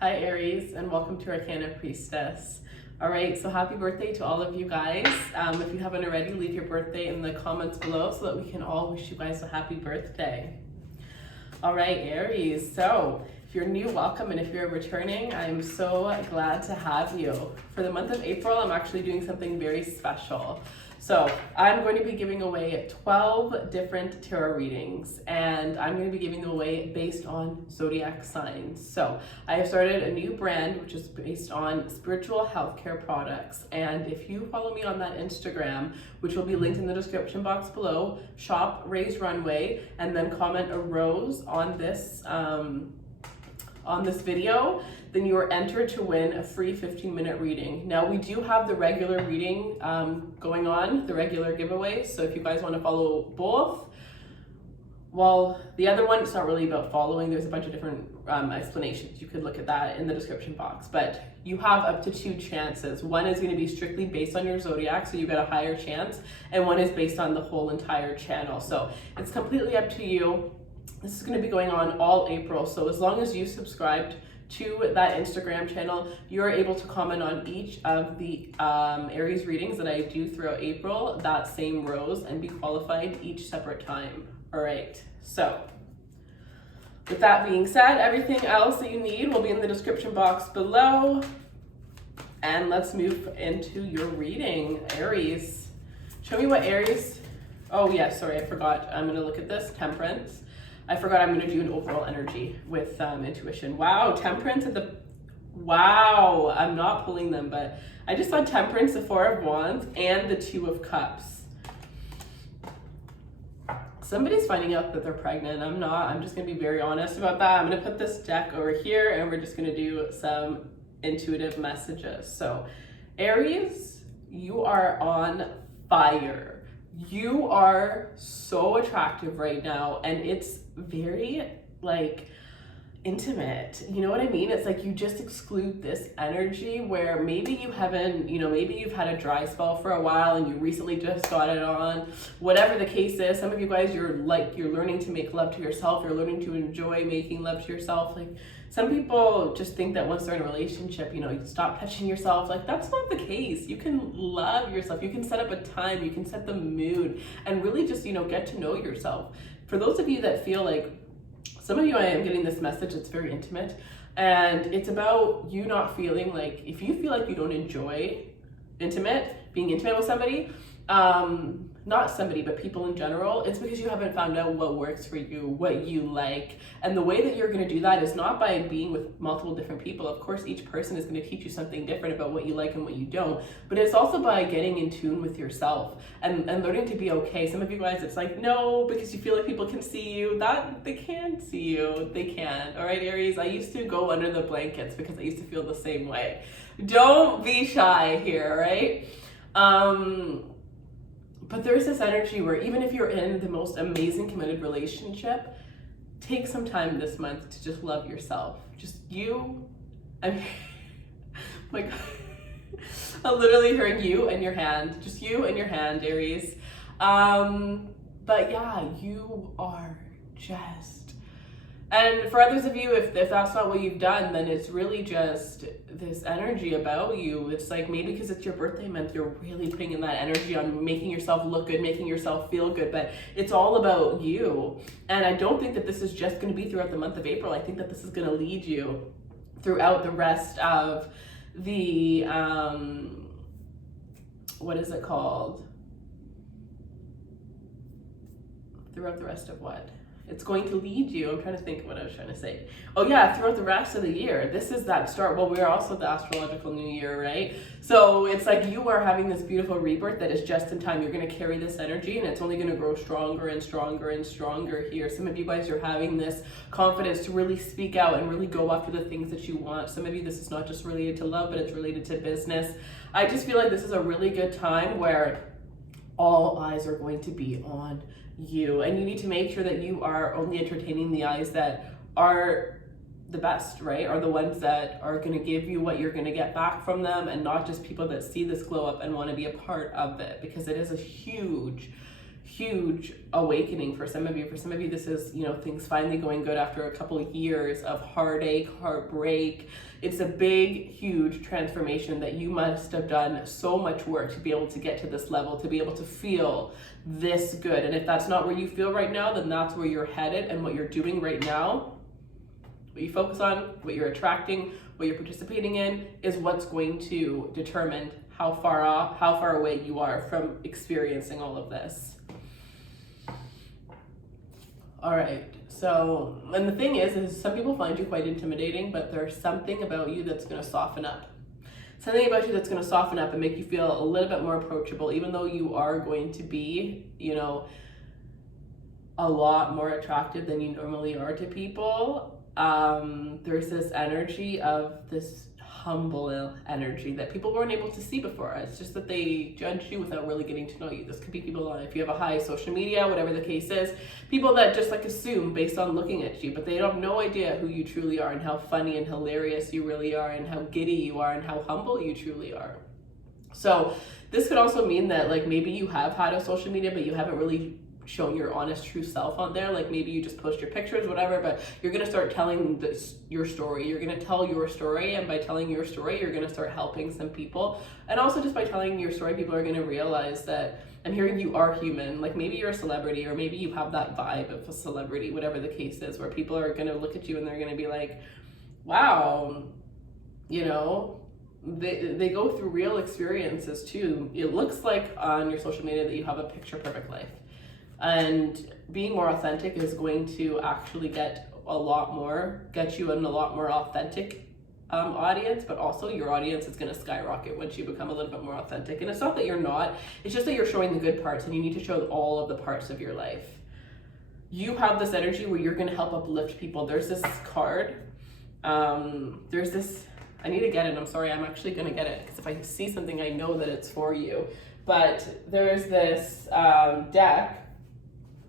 Hi Aries, and welcome to Arcana Priestess. All right, so happy birthday to all of you guys. If you haven't already, leave your birthday in the comments below so that we can all wish you guys a happy birthday. All right, Aries, so if you're new, welcome, and if you're returning, I'm so glad to have you. For the month of April, I'm actually doing something very special. So I'm going to be giving away 12 different tarot readings, and I'm going to be giving them away based on zodiac signs. So I have started a new brand, which is based on spiritual healthcare products. And if you follow me on that Instagram, which will be linked in the description box below, shop Raise Runway, and then comment a rose on this video, then you are entered to win a free 15-minute reading. Now we do have the regular reading going on, the regular giveaway. So if you guys want to follow both, well, the other one, it's not really about following. There's a bunch of different explanations. You could look at that in the description box, but you have up to 2 chances. One is going to be strictly based on your zodiac, so you get a higher chance, and one is based on the whole entire channel. So it's completely up to you. This is going to be going on all April, so as long as you subscribed to that Instagram channel, you're able to comment on each of the Aries readings that I do throughout April, that same rose, and be qualified each separate time. All right, so with that being said, everything else that you need will be in the description box below. And let's move into your reading, Aries. Show me what Aries, oh yeah, sorry, I forgot. I'm going to look at this, Temperance. I forgot I'm going to do an overall energy with intuition. Wow, Temperance at the, wow, I'm not pulling them, but I just saw Temperance, the 4 of Wands, and the 2 of Cups. Somebody's finding out that they're pregnant. I'm not. I'm just going to be very honest about that. I'm going to put this deck over here, and we're just going to do some intuitive messages. So, Aries, you are on fire. You are so attractive right now, and it's very like intimate. You know what I mean? It's like you just exclude this energy where maybe you haven't, maybe you've had a dry spell for a while and you recently just got it on. Whatever the case is, some of you guys, you're learning to make love to yourself. You're learning to enjoy making love to yourself. Like some people just think that once they're in a relationship, you stop touching yourself. Like that's not the case. You can love yourself. You can set up a time. You can set the mood and really just, get to know yourself. For those of you that feel like, some of you, I am getting this message that's very intimate, and it's about you not feeling like, if you feel like you don't enjoy being intimate with somebody, not somebody, but people in general, it's because you haven't found out what works for you, what you like. And the way that you're going to do that is not by being with multiple different people. Of course, each person is going to teach you something different about what you like and what you don't, but it's also by getting in tune with yourself and learning to be okay. Some of you guys, it's like, no, because you feel like people can see you. That they can see you. They can. All right, Aries, I used to go under the blankets because I used to feel the same way. Don't be shy here, right? But there's this energy where even if you're in the most amazing committed relationship, take some time this month to just love yourself. Just you. I mean, my God. I'm literally hearing you and your hand. Just you and your hand, Aries. But yeah, you are just... And for others of you, if that's not what you've done, then it's really just this energy about you. It's like maybe because it's your birthday month, you're really putting in that energy on making yourself look good, making yourself feel good, but it's all about you. And I don't think that this is just going to be throughout the month of April. I think that this is going to lead you throughout the rest of the, what is it called? Throughout the rest of what? It's going to lead you. I'm trying to think of what I was trying to say. Oh yeah, throughout the rest of the year. This is that start. Well, we're also the astrological new year, right? So it's like you are having this beautiful rebirth that is just in time. You're going to carry this energy and it's only going to grow stronger and stronger and stronger here. Some of you guys are having this confidence to really speak out and really go after the things that you want. Some of you, this is not just related to love, but it's related to business. I just feel like this is a really good time where all eyes are going to be on you, and you need to make sure that you are only entertaining the eyes that are the best, right? Are the ones that are going to give you what you're going to get back from them, and not just people that see this glow up and want to be a part of it, because it is a huge huge awakening for some of you. For some of you, this is, you know, things finally going good after a couple of years of heartache, heartbreak. It's a big, huge transformation that you must have done so much work to be able to get to this level, to be able to feel this good. And if that's not where you feel right now, then that's where you're headed. And what you're doing right now, what you focus on, what you're attracting, what you're participating in, is what's going to determine how far away you are from experiencing all of this. All right, so, and the thing is some people find you quite intimidating, but there's something about you that's going to soften up. Something about you that's going to soften up and make you feel a little bit more approachable, even though you are going to be, you know, a lot more attractive than you normally are to people. There's this energy of this humble energy that people weren't able to see before. It's just that they judge you without really getting to know you. This could be people, if you have a high social media, whatever the case is, people that just like assume based on looking at you, but they have no idea who you truly are and how funny and hilarious you really are and how giddy you are and how humble you truly are. So this could also mean that like maybe you have had a social media, but you haven't really shown your honest true self on there. Like maybe you just post your pictures, whatever, but you're going to start telling your story. You're going to tell your story, and by telling your story, you're going to start helping some people. And also just by telling your story, people are going to realize that, and hearing you are human. Like maybe you're a celebrity, or maybe you have that vibe of a celebrity, whatever the case is, where people are going to look at you and they're going to be like, wow, you know, they go through real experiences too. It looks like on your social media that you have a picture perfect life. And being more authentic is going to actually get you in a lot more authentic audience, but also your audience is going to skyrocket once you become a little bit more authentic. And it's not that you're not, it's just that you're showing the good parts, and you need to show all of the parts of your life. You have this energy where you're going to help uplift people. There's this card, there's this, I need to get it, I'm sorry, I'm actually going to get it, because if I see something I know that it's for you. But there's this deck,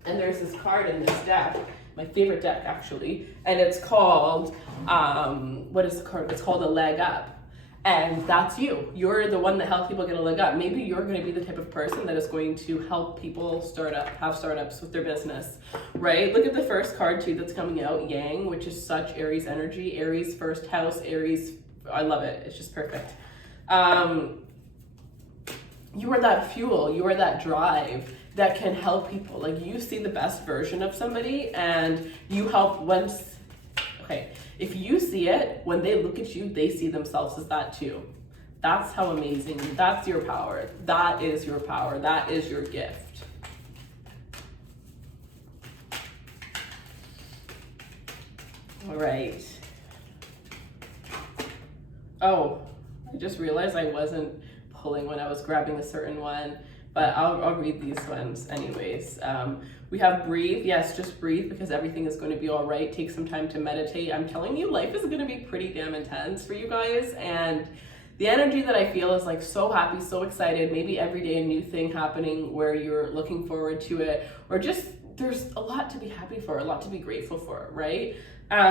and there's this card in this deck, my favorite deck actually, and it's called, what is the card? It's called A Leg Up. And that's you. You're the one that helps people get a leg up. Maybe you're going to be the type of person that is going to help people have startups with their business, right? Look at the first card too that's coming out, Yang, which is such Aries energy. Aries first house, Aries, I love it. It's just perfect. You are that fuel, you are that drive that can help people. Like you see the best version of somebody and you help if you see it, when they look at you, they see themselves as that too. That's how amazing, that's your power. That is your power, that is your gift. All right. Oh, I just realized I wasn't pulling when I was grabbing a certain one. But I'll read these ones anyways. We have breathe. Yes, just breathe, because everything is going to be all right. Take some time to meditate. I'm telling you, life is going to be pretty damn intense for you guys. And the energy that I feel is like so happy, so excited. Maybe every day a new thing happening where you're looking forward to it. Or just there's a lot to be happy for, a lot to be grateful for, right?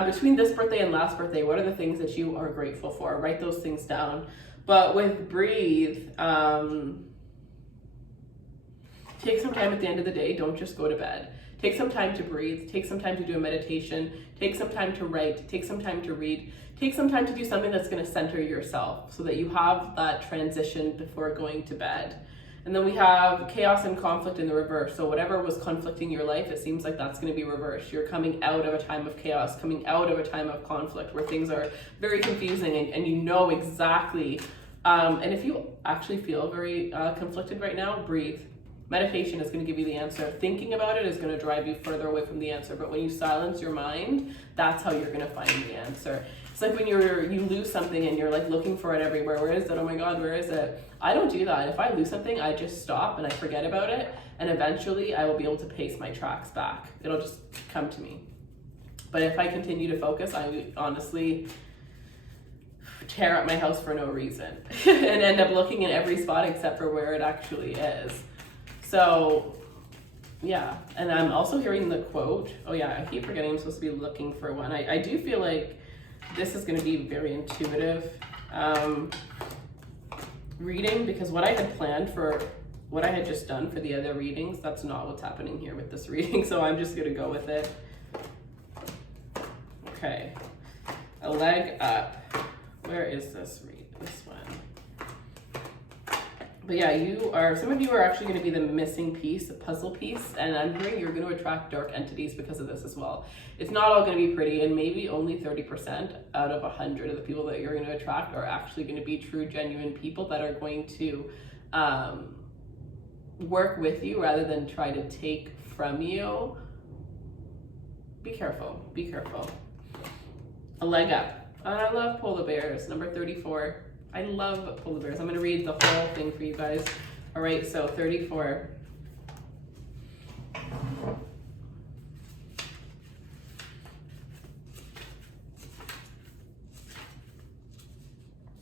Between this birthday and last birthday, what are the things that you are grateful for? Write those things down. But with breathe, take some time at the end of the day. Don't just go to bed. Take some time to breathe. Take some time to do a meditation. Take some time to write. Take some time to read. Take some time to do something that's going to center yourself so that you have that transition before going to bed. And then we have chaos and conflict in the reverse. So whatever was conflicting your life, it seems like that's going to be reversed. You're coming out of a time of chaos, coming out of a time of conflict where things are very confusing and you know exactly. And if you actually feel very conflicted right now, breathe. Meditation is going to give you the answer. Thinking about it is going to drive you further away from the answer. But when you silence your mind, that's how you're going to find the answer. It's like when you lose something and you're like looking for it everywhere. Where is it? Oh my God, where is it? I don't do that. If I lose something, I just stop and I forget about it. And eventually I will be able to pace my tracks back. It'll just come to me. But if I continue to focus, I would honestly tear up my house for no reason and end up looking in every spot except for where it actually is. So, yeah, and I'm also hearing the quote. Oh yeah, I keep forgetting I'm supposed to be looking for one. I do feel like this is going to be very intuitive reading, because what I had planned for what I had just done for the other readings, that's not what's happening here with this reading, so I'm just gonna go with it. Okay, a leg up. Where is this this one? But yeah, some of you are actually going to be the missing piece, the puzzle piece, and I'm hearing you're going to attract dark entities because of this as well. It's not all going to be pretty, and maybe only 30% out of 100 of the people that you're going to attract are actually going to be true, genuine people that are going to work with you rather than try to take from you. Be careful, be careful. A leg up. I love polar bears, number 34. I love polar bears. I'm going to read the whole thing for you guys. All right, so 34.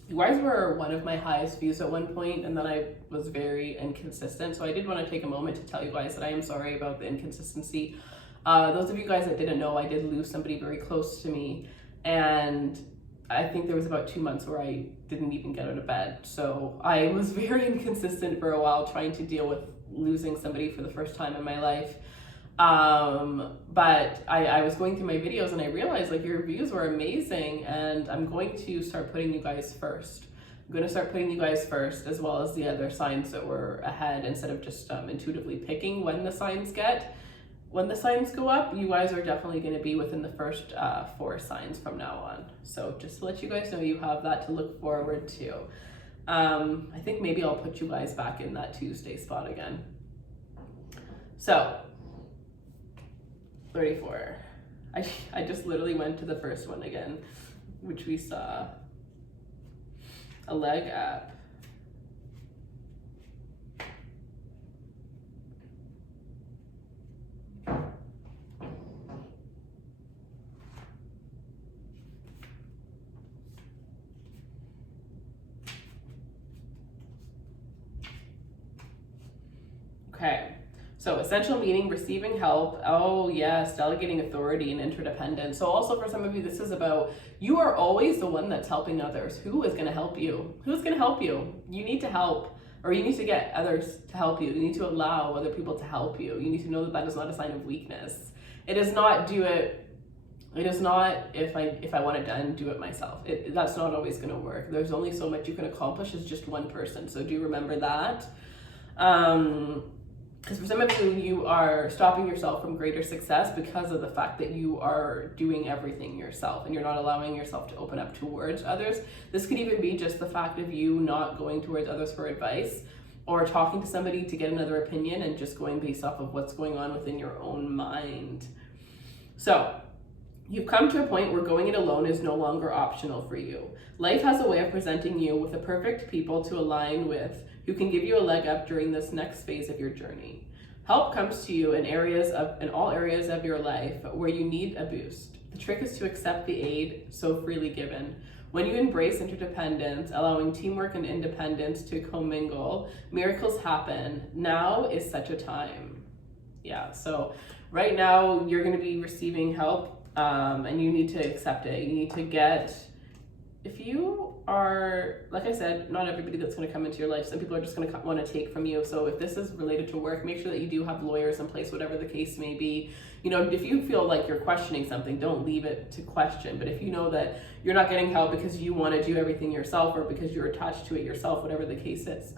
You guys were one of my highest views at one point, and then I was very inconsistent. So I did want to take a moment to tell you guys that I am sorry about the inconsistency. Those of you guys that didn't know, I did lose somebody very close to me, and I think there was about 2 months where I didn't even get out of bed. So I was very inconsistent for a while trying to deal with losing somebody for the first time in my life. But I was going through my videos and I realized like your views were amazing, and I'm going to start putting you guys first. I'm going to start putting you guys first, as well as the other signs that were ahead, instead of just intuitively picking when the signs go up. You guys are definitely going to be within the first 4 signs from now on. So just to let you guys know, you have that to look forward to. I think maybe I'll put you guys back in that Tuesday spot again. So 34. I just literally went to the first one again, which we saw. A leg up. Okay, so essential meaning, receiving help. Oh yes, delegating authority and interdependence. So also for some of you, this is about, you are always the one that's helping others. Who is going to help you? Who's going to help you? You need to help, or you need to get others to help you. You need to allow other people to help you. You need to know that that is not a sign of weakness. It is not it is not if I want it done, do it myself. That's not always going to work. There's only so much you can accomplish as just one person. So do remember that. Because for some of you, you are stopping yourself from greater success because of the fact that you are doing everything yourself and you're not allowing yourself to open up towards others. This could even be just the fact of you not going towards others for advice, or talking to somebody to get another opinion and just going based off of what's going on within your own mind. So you've come to a point where going it alone is no longer optional for you. Life has a way of presenting you with the perfect people to align with, who can give you a leg up during this next phase of your journey. Help comes to you in all areas of your life where you need a boost. The trick is to accept the aid so freely given. When you embrace interdependence, allowing teamwork and independence to commingle, miracles happen. Now is such a time. Yeah, so right now you're going to be receiving help, and you need to accept it. You need to if you are, like I said, not everybody that's going to come into your life. Some people are just going to want to take from you. So if this is related to work, make sure that you do have lawyers in place, whatever the case may be. You know, if you feel like you're questioning something, don't leave it to question. But if you know that you're not getting help because you want to do everything yourself, or because you're attached to it yourself, whatever the case is,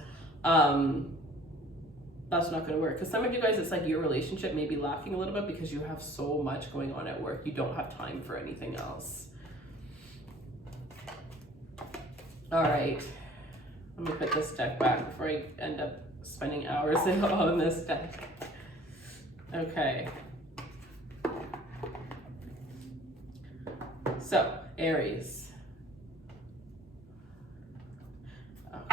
that's not going to work. Because some of you guys, it's like your relationship may be lacking a little bit because you have so much going on at work. You don't have time for anything else. All right, let me put this deck back before I end up spending hours on this deck. Okay. So, Aries.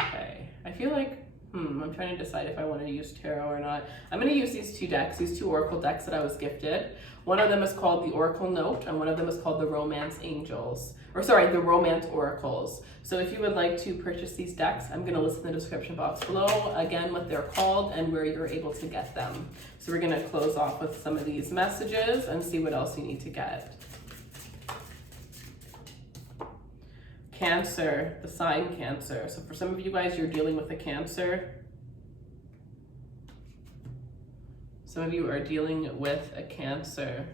Okay, I feel like, I'm trying to decide if I want to use tarot or not. I'm going to use these 2 decks, these 2 oracle decks that I was gifted. One of them is called the Oracle Note, and one of them is called the Romance Angels. The Romance Oracles. So if you would like to purchase these decks, I'm going to list in the description box below, again, what they're called and where you're able to get them. So we're going to close off with some of these messages and see what else you need to get. Cancer, the sign Cancer. So for some of you guys, you're dealing with a Cancer. Some of you are dealing with a Cancer.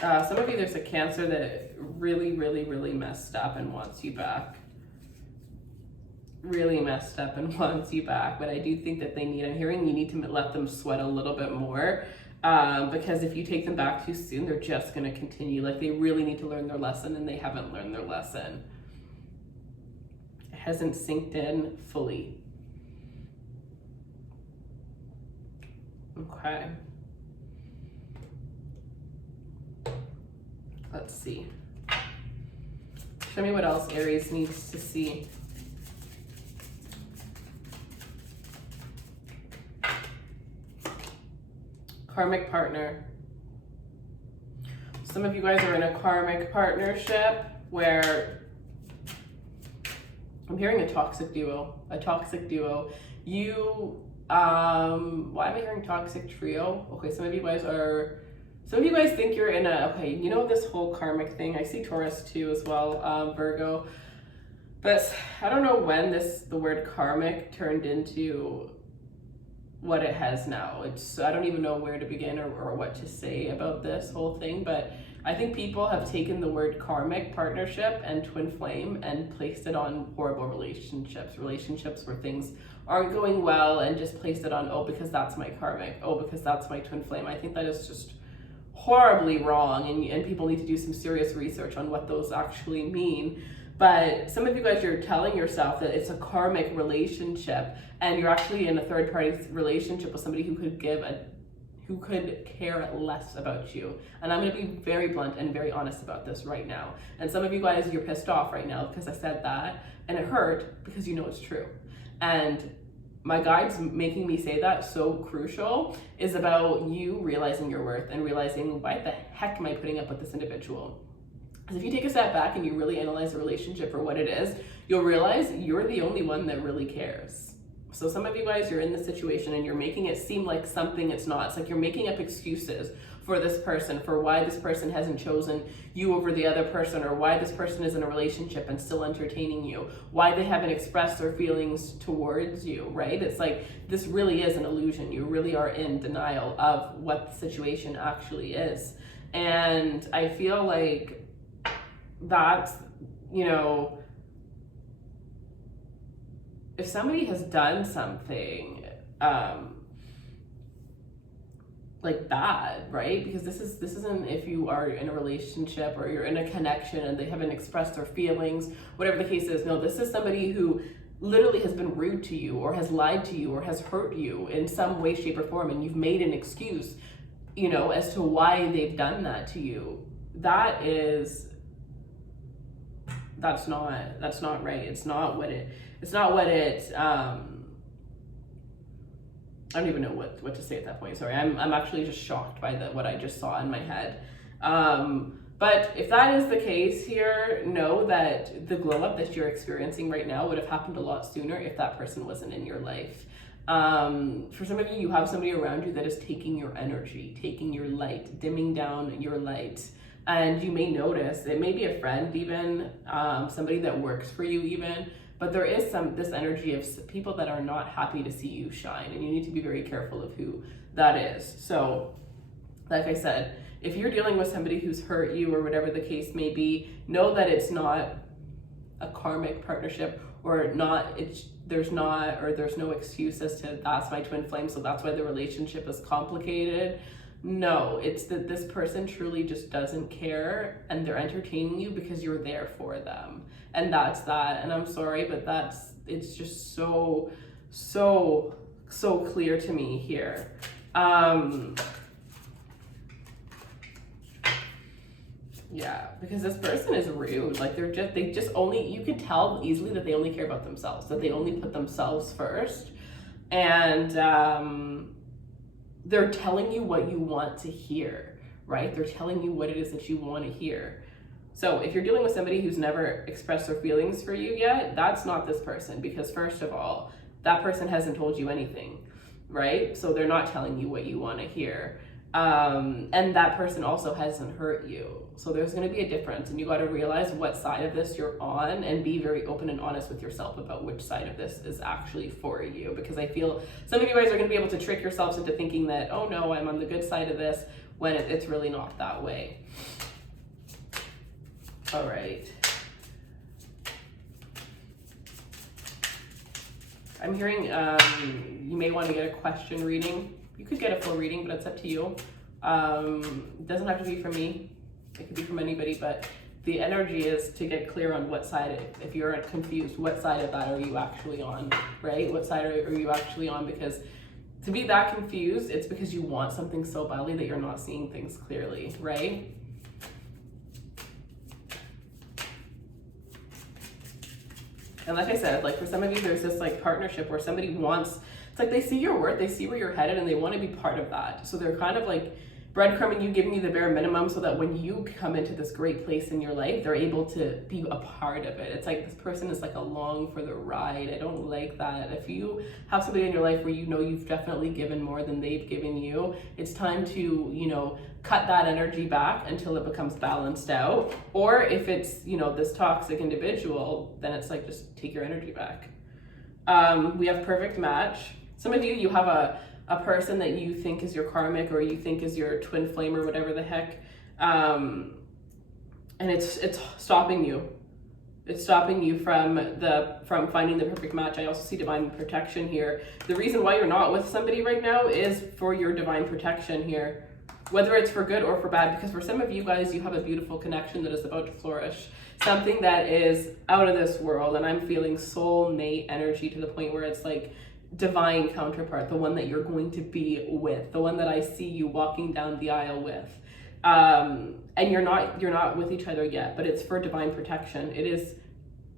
Some of you, there's a Cancer that really, really, really messed up and wants you back. Really messed up and wants you back. But I do think that they need, I'm hearing you need to let them sweat a little bit more. Because if you take them back too soon, they're just going to continue. Like, they really need to learn their lesson, and they haven't learned their lesson. It hasn't sinked in fully. Okay. Let's see. Show me what else Aries needs to see. Karmic partner. Some of you guys are in a karmic partnership where I'm hearing a toxic duo. A toxic duo. You, why am I hearing toxic trio? Okay, some of you guys think you're in a, okay, you know this whole karmic thing. I see Taurus too as well, Virgo. But I don't know when the word karmic turned into what it has now. I don't even know where to begin or what to say about this whole thing, but I think people have taken the word karmic partnership and twin flame and placed it on horrible relationships where things aren't going well, and just placed it on, oh, because that's my karmic, oh, because that's my twin flame. I think that is just horribly wrong, and people need to do some serious research on what those actually mean. But some of you guys, you're telling yourself that it's a karmic relationship, and you're actually in a third party relationship with somebody who could care less about you. And I'm going to be very blunt and very honest about this right now. And some of you guys, you're pissed off right now because I said that, and it hurt because you know it's true. And my guides making me say that, so crucial, is about you realizing your worth and realizing, why the heck am I putting up with this individual? Because if you take a step back and you really analyze the relationship for what it is, you'll realize you're the only one that really cares. So some of you guys, you're in this situation and you're making it seem like something it's not. It's like you're making up excuses for this person, for why this person hasn't chosen you over the other person, or why this person is in a relationship and still entertaining you, why they haven't expressed their feelings towards you, right? It's like, this really is an illusion. You really are in denial of what the situation actually is. And I feel like that's, you know, if somebody has done something like bad, right? Because this isn't if you are in a relationship or you're in a connection and they haven't expressed their feelings, whatever the case is. No, this is somebody who literally has been rude to you, or has lied to you, or has hurt you in some way, shape, or form, and you've made an excuse, you know, as to why they've done that to you. That's not right. It's not what it I don't even know what to say at that point. Sorry, I'm actually just shocked by what I just saw in my head. But if that is the case here, know that the glow up that you're experiencing right now would have happened a lot sooner if that person wasn't in your life. For some of you, you have somebody around you that is taking your energy, taking your light, dimming down your light. And you may notice, it may be a friend even, somebody that works for you even, but there is this energy of people that are not happy to see you shine, and you need to be very careful of who that is. So, like I said, if you're dealing with somebody who's hurt you or whatever the case may be, know that it's not a karmic partnership, or there's no excuse as to that's my twin flame, so that's why the relationship is complicated. No, it's that this person truly just doesn't care, and they're entertaining you because you're there for them. And that's that. And I'm sorry, but it's just so clear to me here. Yeah, because this person is rude. Like you can tell easily that they only care about themselves, that they only put themselves first. And they're telling you what you want to hear, right? They're telling you what it is that you want to hear. So if you're dealing with somebody who's never expressed their feelings for you yet, that's not this person, because first of all, that person hasn't told you anything, right? So they're not telling you what you want to hear. And that person also hasn't hurt you. So there's going to be a difference, and you got to realize what side of this you're on and be very open and honest with yourself about which side of this is actually for you. Because I feel some of you guys are going to be able to trick yourselves into thinking that, oh no, I'm on the good side of this, when it's really not that way. All right. I'm hearing you may want to get a question reading. You could get a full reading, but it's up to you. It doesn't have to be from me. It could be from anybody, but the energy is to get clear on what side, if you're confused, what side of that are you actually on, right? What side are you actually on? Because to be that confused, it's because you want something so badly that you're not seeing things clearly, right? And like I said, like for some of you, there's this like partnership where somebody wants, it's like they see your worth, they see where you're headed, and they want to be part of that. So they're kind of like breadcrumbing you, giving you the bare minimum so that when you come into this great place in your life, they're able to be a part of it. It's like this person is like along for the ride. I don't like that. If you have somebody in your life where you know you've definitely given more than they've given you, it's time to, you know, cut that energy back until it becomes balanced out. Or if it's, you know, this toxic individual, then it's like just take your energy back. We have perfect match. Some of you have a person that you think is your karmic, or you think is your twin flame, or whatever the heck, and it's stopping you. It's stopping you from finding the perfect match. I also see divine protection here. The reason why you're not with somebody right now is for your divine protection here, whether it's for good or for bad. Because for some of you guys, you have a beautiful connection that is about to flourish, something that is out of this world, and I'm feeling soulmate energy to the point where it's like divine counterpart, the one that you're going to be with, the one that I see you walking down the aisle with, and you're not with each other yet, but it's for divine protection. It is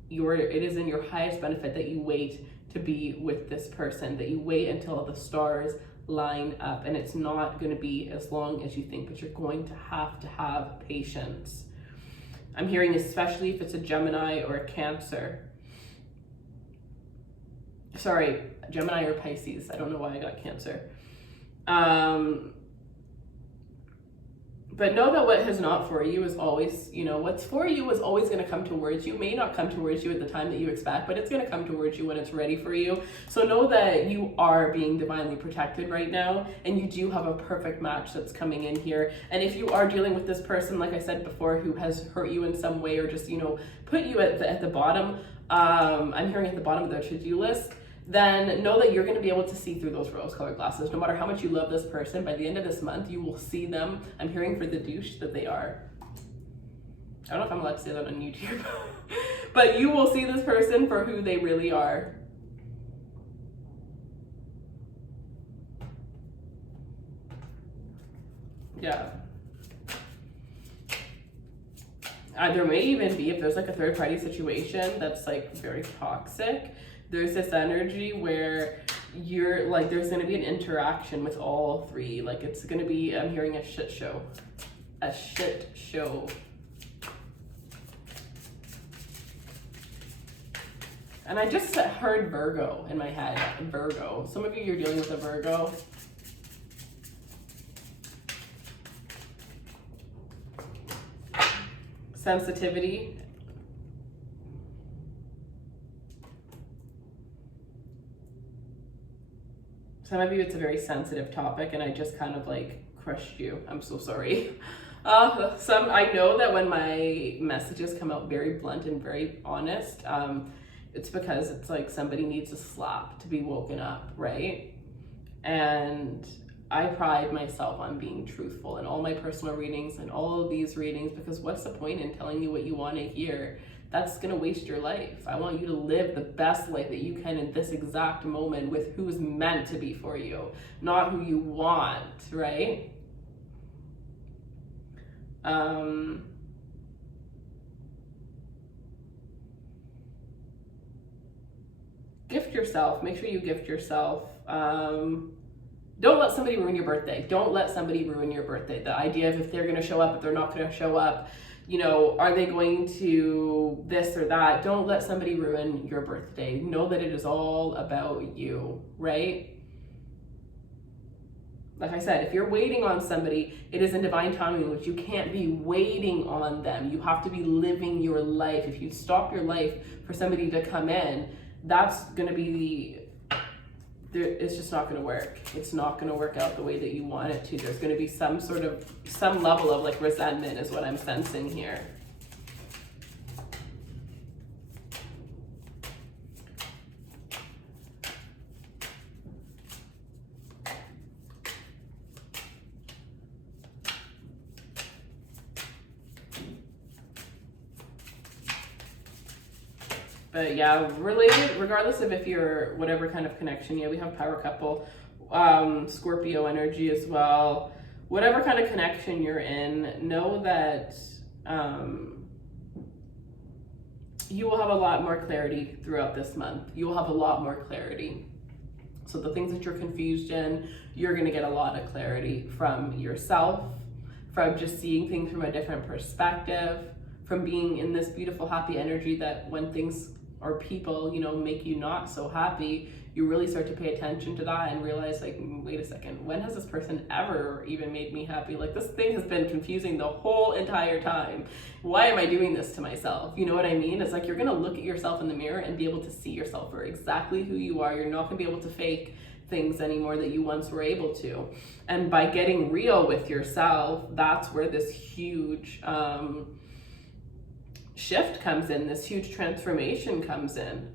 in your highest benefit that you wait to be with this person, that you wait until the stars line up, and it's not going to be as long as you think, but you're going to have patience. I'm hearing, especially if it's a Gemini or a Cancer. Sorry, Gemini or Pisces. I don't know why I got Cancer. But know that what is not for you is always, you know, what's for you is always going to come towards you. May not come towards you at the time that you expect, but it's going to come towards you when it's ready for you. So know that you are being divinely protected right now, and you do have a perfect match that's coming in here. And if you are dealing with this person, like I said before, who has hurt you in some way, or just, you know, put you at the bottom, I'm hearing at the bottom of their to-do list, then know that you're going to be able to see through those rose-colored glasses. No matter how much you love this person, by the end of this month, you will see them. I'm hearing for the douche that they are. I don't know if I'm allowed to say that on YouTube. But you will see this person for who they really are. Yeah. There may even be, if there's like a third-party situation that's like very toxic, there's this energy where you're like, there's going to be an interaction with all three. Like it's going to be, I'm hearing a shit show. A shit show. And I just heard Virgo in my head. Virgo. Some of you, you're dealing with a Virgo. Sensitivity. Some of you, it's a very sensitive topic, and I just kind of like crushed you. I'm so sorry. I know that when my messages come out very blunt and very honest, it's because it's like somebody needs a slap to be woken up, right? And I pride myself on being truthful in all my personal readings and all of these readings, because what's the point in telling you what you want to hear? That's going to waste your life. I want you to live the best life that you can in this exact moment with who's meant to be for you, not who you want, right? Gift yourself. Make sure you gift yourself. Don't let somebody ruin your birthday. Don't let somebody ruin your birthday. The idea of if they're going to show up, if they're not going to show up, you know, are they going to this or that? Don't let somebody ruin your birthday. Know that it is all about you, right? Like I said, if you're waiting on somebody, it is in divine timing, which you can't be waiting on them. You have to be living your life. If you stop your life for somebody to come in, that's going to be it's just not going to work. It's not going to work out the way that you want it to. There's going to be some level of like resentment is what I'm sensing here. But yeah, related, regardless of if you're whatever kind of connection, yeah, we have power couple, Scorpio energy as well. Whatever kind of connection you're in, know that you will have a lot more clarity throughout this month. You will have a lot more clarity. So the things that you're confused in, you're going to get a lot of clarity from yourself, from just seeing things from a different perspective, from being in this beautiful, happy energy that when things or people, you know, make you not so happy, you really start to pay attention to that and realize, like, wait a second, when has this person ever even made me happy? Like, this thing has been confusing the whole entire time. Why am I doing this to myself? You know what I mean? It's like you're gonna look at yourself in the mirror and be able to see yourself for exactly who you are. You're not gonna be able to fake things anymore that you once were able to. And by getting real with yourself, that's where this huge shift comes in, this huge transformation comes in.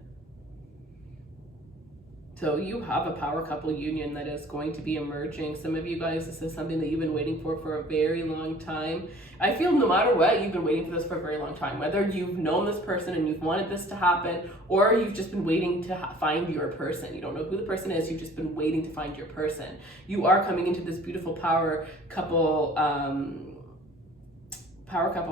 So you have a power couple union that is going to be emerging. Some of you guys, this is something that you've been waiting for a very long time. I feel no matter what, you've been waiting for this for a very long time. Whether you've known this person and you've wanted this to happen, or you've just been waiting to find your person. You don't know who the person is, you've just been waiting to find your person. You are coming into this beautiful power couple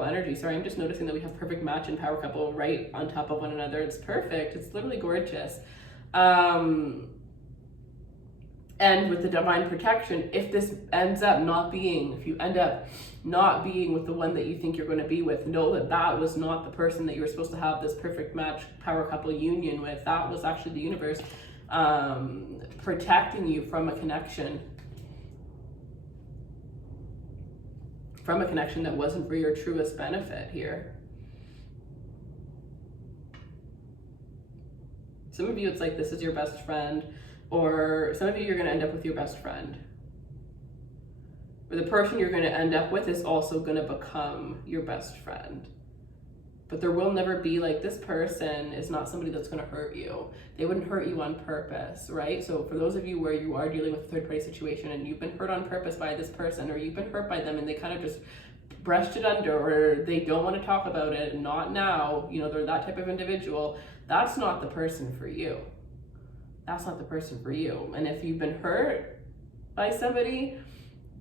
energy. Sorry, I'm just noticing that we have perfect match and power couple right on top of one another. It's perfect. It's literally gorgeous. And with the divine protection, if this ends up not being, if you end up not being with the one that you think you're going to be with, know that that was not the person that you were supposed to have this perfect match power couple union with. That was actually the universe protecting you from a connection. From a connection that wasn't for your truest benefit here. Some of you, it's like this is your best friend, or some of you, you're going to end up with your best friend. Or the person you're going to end up with is also going to become your best friend. But there will never be like, this person is not somebody that's going to hurt you. They wouldn't hurt you on purpose, right? So for those of you where you are dealing with a third party situation and you've been hurt on purpose by this person, or you've been hurt by them and they kind of just brushed it under, or they don't want to talk about it, not now, you know, they're that type of individual, that's not the person for you. That's not the person for you. And if you've been hurt by somebody,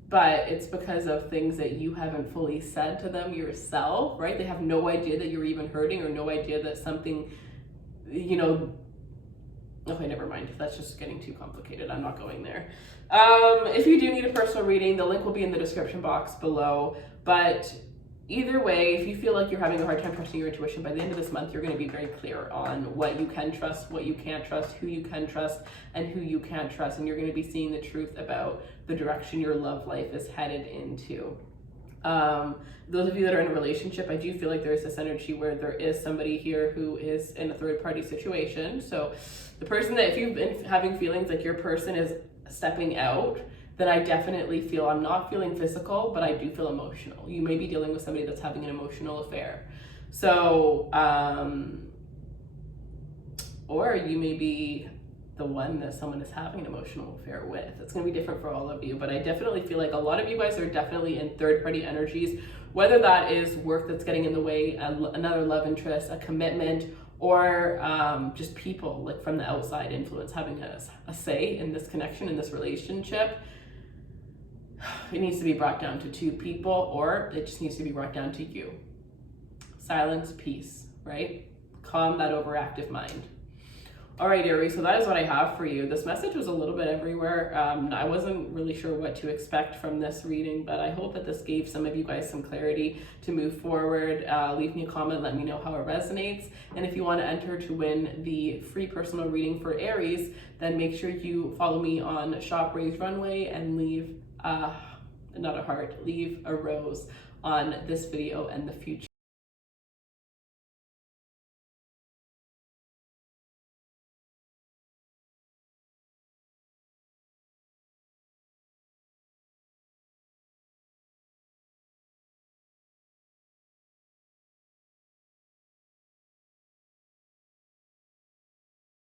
but it's because of things that you haven't fully said to them yourself, right? They have no idea that you're even hurting, or no idea that something, you know, okay, never mind. That's just getting too complicated. I'm not going there. If you do need a personal reading, the link will be in the description box below. But either way, if you feel like you're having a hard time trusting your intuition, by the end of this month, you're going to be very clear on what you can trust, what you can't trust, who you can trust, and who you can't trust. And you're going to be seeing the truth about the direction your love life is headed into. Those of you that are in a relationship, I do feel like there's this energy where there is somebody here who is in a third party situation. So the person that, if you've been having feelings like your person is stepping out, then I definitely feel, I'm not feeling physical, but I do feel emotional. You may be dealing with somebody that's having an emotional affair. So, or you may be the one that someone is having an emotional affair with. It's going to be different for all of you, but I definitely feel like a lot of you guys are definitely in third party energies, whether that is work that's getting in the way, another love interest, a commitment, or just people like from the outside influence having a say in this connection, in this relationship. It needs to be brought down to two people, or it just needs to be brought down to you. Silence, peace, right? Calm that overactive mind. All right, Aries, so that is what I have for you. This message was a little bit everywhere. I wasn't really sure what to expect from this reading, but I hope that this gave some of you guys some clarity to move forward. Leave me a comment, let me know how it resonates. And if you want to enter to win the free personal reading for Aries, then make sure you follow me on Shop Raise Runway and leave not a heart, leave a rose on this video and the future.